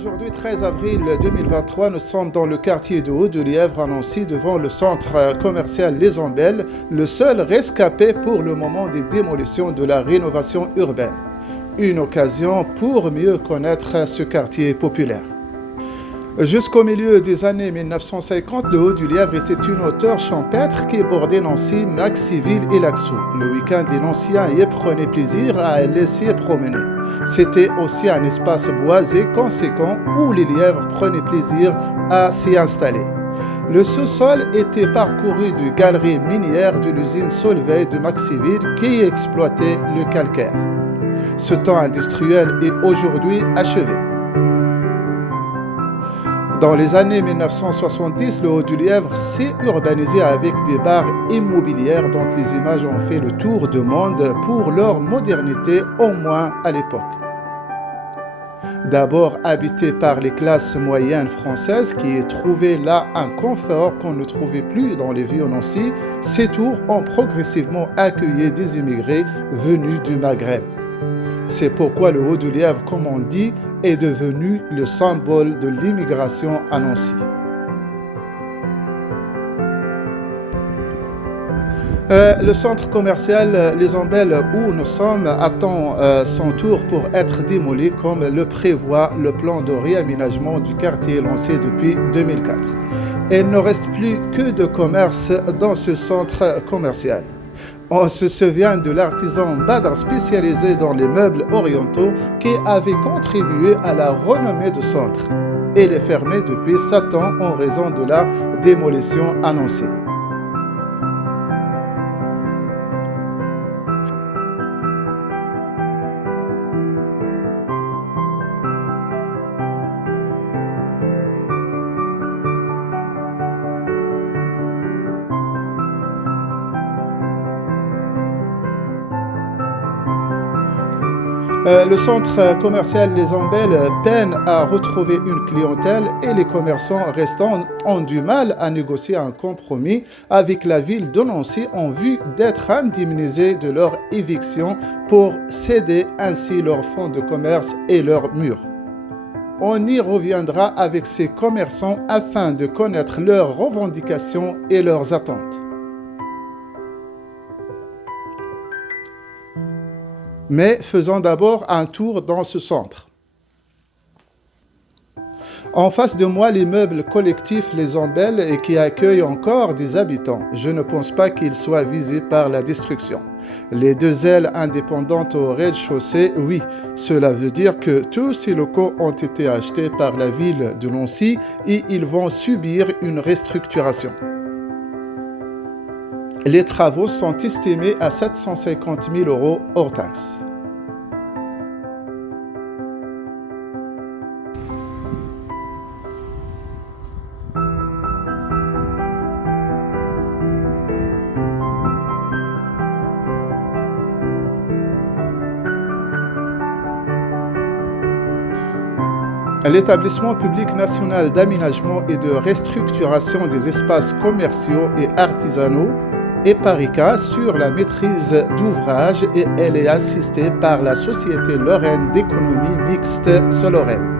Aujourd'hui, 13 avril 2023, nous sommes dans le quartier de Haut-de-Lièvre à Nancy, devant le centre commercial Les Ombelles, le seul rescapé pour le moment des démolitions de la rénovation urbaine. Une occasion pour mieux connaître ce quartier populaire. Jusqu'au milieu des années 1950, le Haut-du-Lièvre était une hauteur champêtre qui bordait Nancy, Maxiville et Laxou. Le week-end, les Nanciens y prenaient plaisir à laisser promener. C'était aussi un espace boisé conséquent où les lièvres prenaient plaisir à s'y installer. Le sous-sol était parcouru de galeries minières de l'usine Solvay de Maxiville qui exploitait le calcaire. Ce temps industriel est aujourd'hui achevé. Dans les années 1970, le Haut-du-Lièvre s'est urbanisé avec des barres immobilières dont les images ont fait le tour du monde pour leur modernité, au moins à l'époque. D'abord habité par les classes moyennes françaises qui y trouvaient là un confort qu'on ne trouvait plus dans les vieux Nancy, ces tours ont progressivement accueilli des immigrés venus du Maghreb. C'est pourquoi le Haut-du-Lièvre, comme on dit, est devenu le symbole de l'immigration à Nancy. Le centre commercial Les Ombelles où nous sommes attend son tour pour être démoli comme le prévoit le plan de réaménagement du quartier lancé depuis 2004. Il ne reste plus que de commerce dans ce centre commercial. On se souvient de l'artisan Badr spécialisé dans les meubles orientaux qui avait contribué à la renommée du centre. Il est fermé depuis 7 ans en raison de la démolition annoncée. Le centre commercial Les Ombelles peine à retrouver une clientèle et les commerçants restants ont du mal à négocier un compromis avec la ville de Nancy en vue d'être indemnisés de leur éviction pour céder ainsi leurs fonds de commerce et leurs murs. On y reviendra avec ces commerçants afin de connaître leurs revendications et leurs attentes. Mais faisons d'abord un tour dans ce centre. En face de moi, l'immeuble collectif Les Ombelles et qui accueille encore des habitants. Je ne pense pas qu'il soit visé par la destruction. Les deux ailes indépendantes au rez-de-chaussée, oui. Cela veut dire que tous ces locaux ont été achetés par la ville de Nancy et ils vont subir une restructuration. Les travaux sont estimés à 750 000 € hors taxes. L'établissement public national d'aménagement et de restructuration des espaces commerciaux et artisanaux EPARICA sur la maîtrise d'ouvrage et elle est assistée par la Société Lorraine d'économie mixte Solorem.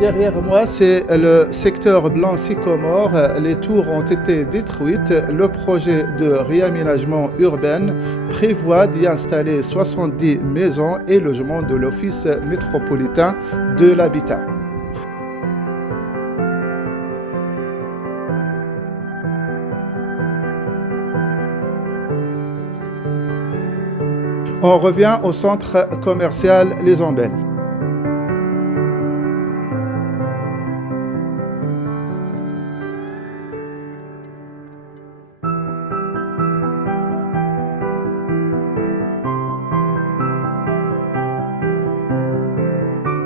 Derrière moi, c'est le secteur blanc sycomore. Les tours ont été détruites. Le projet de réaménagement urbain prévoit d'y installer 70 maisons et logements de l'Office métropolitain de l'habitat. On revient au centre commercial Les Ombelles.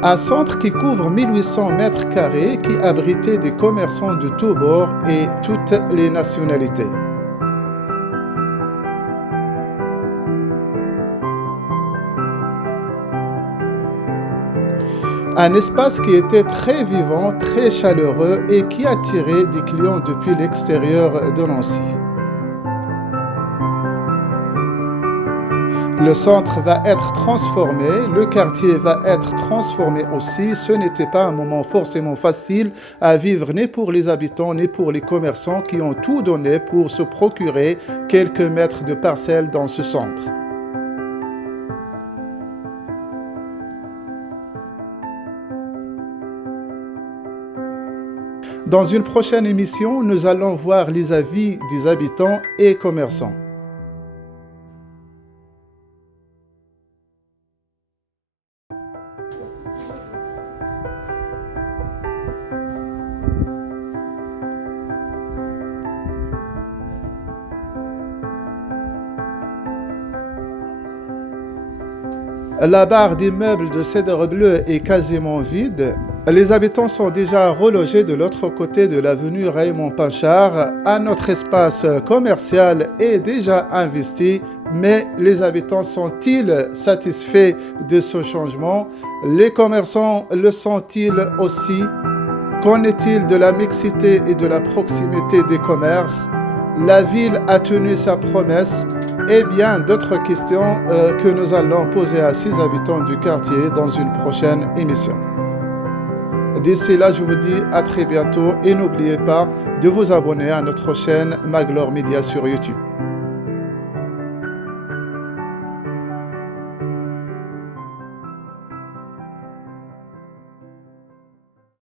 Un centre qui couvre 1800 mètres carrés qui abritait des commerçants de tous bords et toutes les nationalités. Un espace qui était très vivant, très chaleureux et qui attirait des clients depuis l'extérieur de Nancy. Le centre va être transformé, le quartier va être transformé aussi. Ce n'était pas un moment forcément facile à vivre ni pour les habitants ni pour les commerçants qui ont tout donné pour se procurer quelques mètres de parcelles dans ce centre. Dans une prochaine émission, nous allons voir les avis des habitants et commerçants. La barre d'immeubles de cèdre bleu est quasiment vide. Les habitants sont déjà relogés de l'autre côté de l'avenue Raymond Panchard. Un autre espace commercial est déjà investi, mais les habitants sont-ils satisfaits de ce changement? Les commerçants le sont-ils aussi? Qu'en est-il de la mixité et de la proximité des commerces? La ville a tenu sa promesse? Et bien d'autres questions que nous allons poser à ces habitants du quartier dans une prochaine émission. D'ici là, je vous dis à très bientôt et n'oubliez pas de vous abonner à notre chaîne Maglor Media sur YouTube.